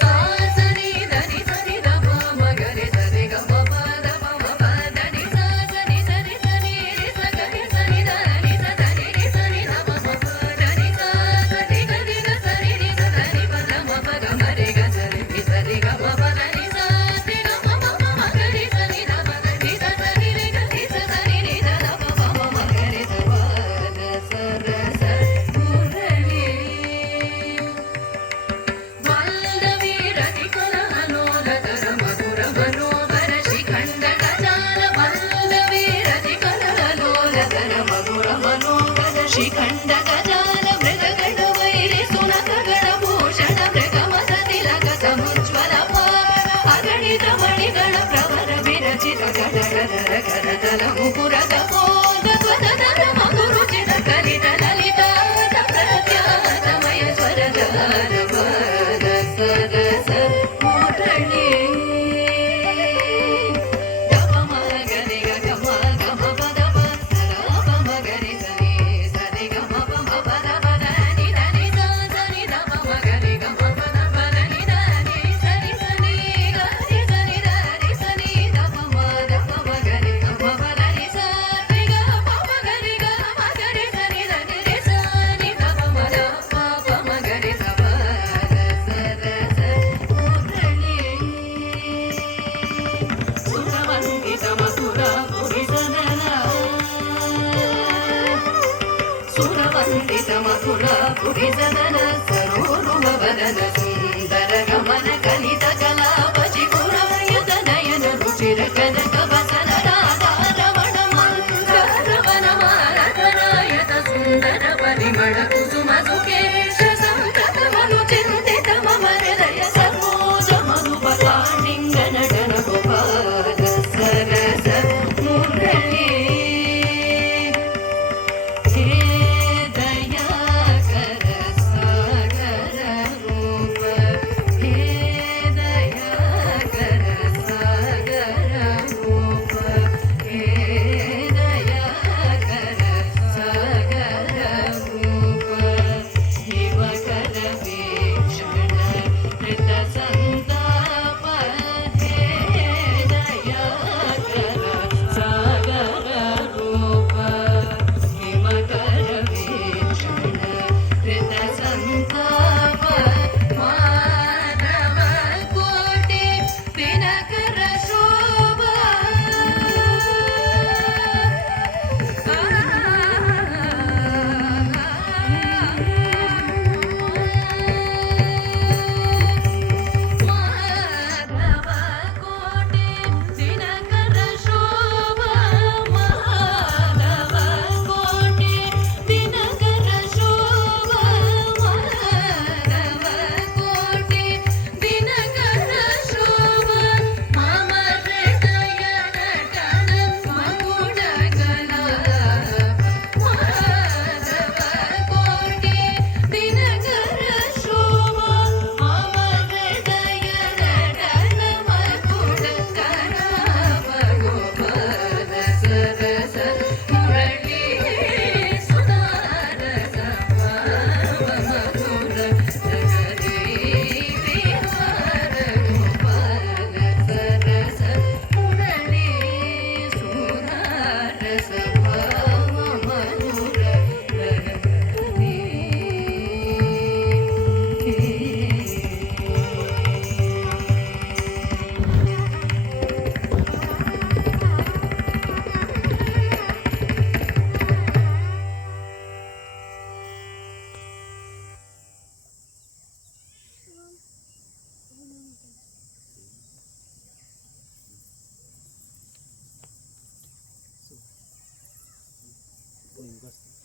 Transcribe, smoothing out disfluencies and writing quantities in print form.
ಸಾಲ ಶಿಖಂಡ ಗಜಾನ ಮೃಗಗಣ ವೈರಿ ಸುನಕಗಣ ಭೂಷಣ ಮೃಗಮದ ತಿಲಕ ಸಮುಜ್ವಲ ಅಗಣಿತ ಮಣಿಗಳ ಪ್ರವರ ವಿರಚಿತ ಗದಗದರ ಕರದಲ ಮುಕುರದ ಪೋದ ಧ್ವಜದರ ಮಧುರುಚಿತ ಕಲಿತ ಲಲಿತಾದ ಪ್ರತ್ಯಾತಮಯ ಸ್ವರಜಾಲ ಪದ ಸದ ಸ ಮುರಳಿ ಗಮ ಮಗರಿ ಗಮ ಗಮ ಪದ ಪದ ಮಗರಿ ಸರಿ ಸರಿ ಗಮ ಪಮ ಪದ ಪದ ನಿ ನಿ ಸರಿ ಗಮ ಮಗರಿ ಗಮ ಪದ ಪದ ನಿ ನಿ ಸರಿ ಸರಿ ಗರಿ ಸರಿ ರಿ ಸರಿ ಗಮ ಮದ ಮಗರಿ ಗಮ ಪದ ನಿ ಸರಿ ಗಮ ಮಗರಿ ಗಮ ಮಗರಿ ಸರಿ ರಿ ಸರಿ ಗಮ ಮದ ಪ ಮಗರಿ ಸಮ ಸದ ಸ ಮುರಳಿ ಸುರವಂದಿತ ಮಧುರ ಪುರಿಸದನ ಸುರವಂದಿತ ಮಧುರ ಪುರಿಸದನ ಸರೋರುಹ ವದನ ಸುಂದರ ಗಮನ ಕಲಿತ ಕಲಾಪಚಿ ಪುರಯುತ ನಯನ ರುಚಿರ ಕನಕ ವಸನ ರಾಧಾ ರಮಣ ಮಂತ್ರ ರವನ ಮಾಲಕರಾಯತ ಸುಂದರ ಪರಿಮಳ ಕುಸುಮ ಸುಕೇಶ ಸಂತತ ಮನು ಚಿಂತಿತ ಮಮ ಹೃದಯ ಸರೋಜ ಮಧುಪಕಾಣಿಂಗ ನಟನ ಗೋಪಾಲ ಸರಸ ಮುರಳಿ ಹೇ ದಯಾಕರ ಸಾಗರ ರೂಪ ಹೇ ದಯಾಕರ ಸಾಗರ ರೂಪ ಹೇ ದಯಾಕರ ಸಾಗರ ರೂಪ ಹಿಮಕರ ವೀಕ್ಷಣ ಹೃತ ಸಂತಾಪ ಹೇ ದಯಾಕರ ಸಾಗರ ರೂಪ ಹಿಮಕರ ವೀಕ್ಷಣ ಹೃತ ಸಂತಾಪ ಮಾನವ ಕೋಟಿ ದಿನಕರ ಶೋಭಾ ಮಾಧವ ಕೋಟಿ ದಿನಕರ ಶೋಭಾ ಮಾಧವ ಕೋಟಿ ದಿನಕರ ಶೋಭಾ ಮಾಧವ ಕೋಟಿ ದಿನಕರ ಶೋಭಾ ಮಮ ಹೃದಯ ನಟನ ಮಗುಡ ಕಲಾಪ ಮಾಧವ ಕೋಟಿ ದಿನಕರ ಶೋಭಾ ಮಮ ಹೃದಯ ನಟನ ಮಗುಡ ಕಲಾಪ ಗೋಪಾಲ ಸರಸ ಮುರಳಿ ಸುಧಾರಸ ಭಾವ ಮಧುರ ನಗರಿ ವಿಹಾರ ಗೋಪಾಲ ಸರಸ ಮುರಳಿ ಸುಧಾರಸ ಭಾವ ಮಧುರ ನಗರಿ Pues,